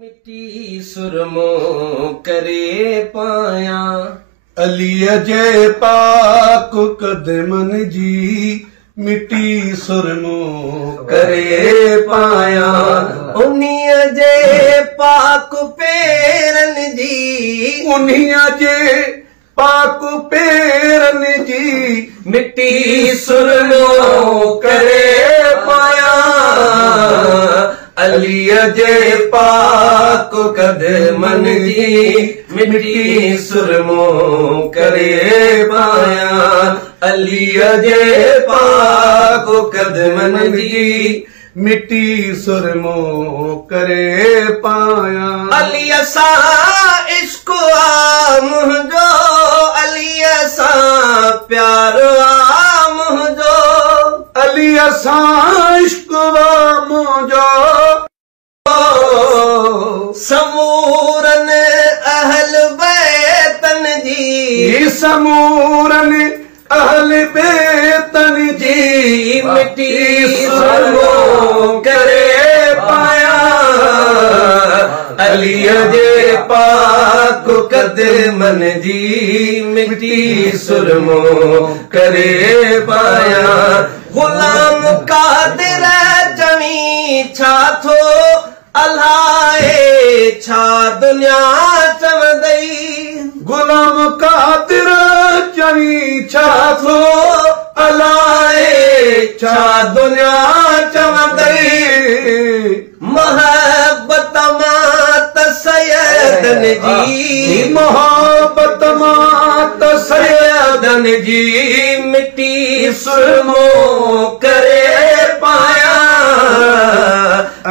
मिट्टी सुरमो करे पाया अली जे पाक कदमन जी मिट्टी सुरमो करे पाया उन्हीं जे पाक पेरन जी उन्हीं जे पाक पेरन जी मिट्टी सुरमो करे पाया अली जे पाक कदमन जी मिट्टी सुरमो करे पाया अली जे पाक कदमन जी मिट्टी सुरमो करे पाया अली सा इश्क आ मुंहिंजो अली सा प्यार आ मुंहिंजो अली सा इश्क आ मुंहिंजो समूरन अहल बैतन जी समूरन अहल बैतन जी मिट्टी सुरमो करे पाया अली जे पाक कदमन जी मिट्टी सुरमो करे पाया गुलाम कादिर जमी छा थो अल्लाहे छा दुनिया चवंदई गुलाम कादिर जमी छा थो अल्लाहे छा दुनिया चवंदई मोहब्बत मां त सैयदन जी मोहब्बत मां त सैयदन जी मिट्टी सुरमो करे पाया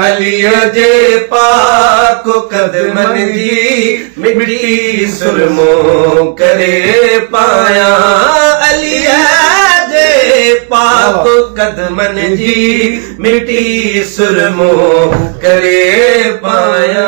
अली जे पाक कदमन जी मिट्टी सुरमो करे पाया अली जे पाक कदमन जी मिट्टी सुरमो करे पाया।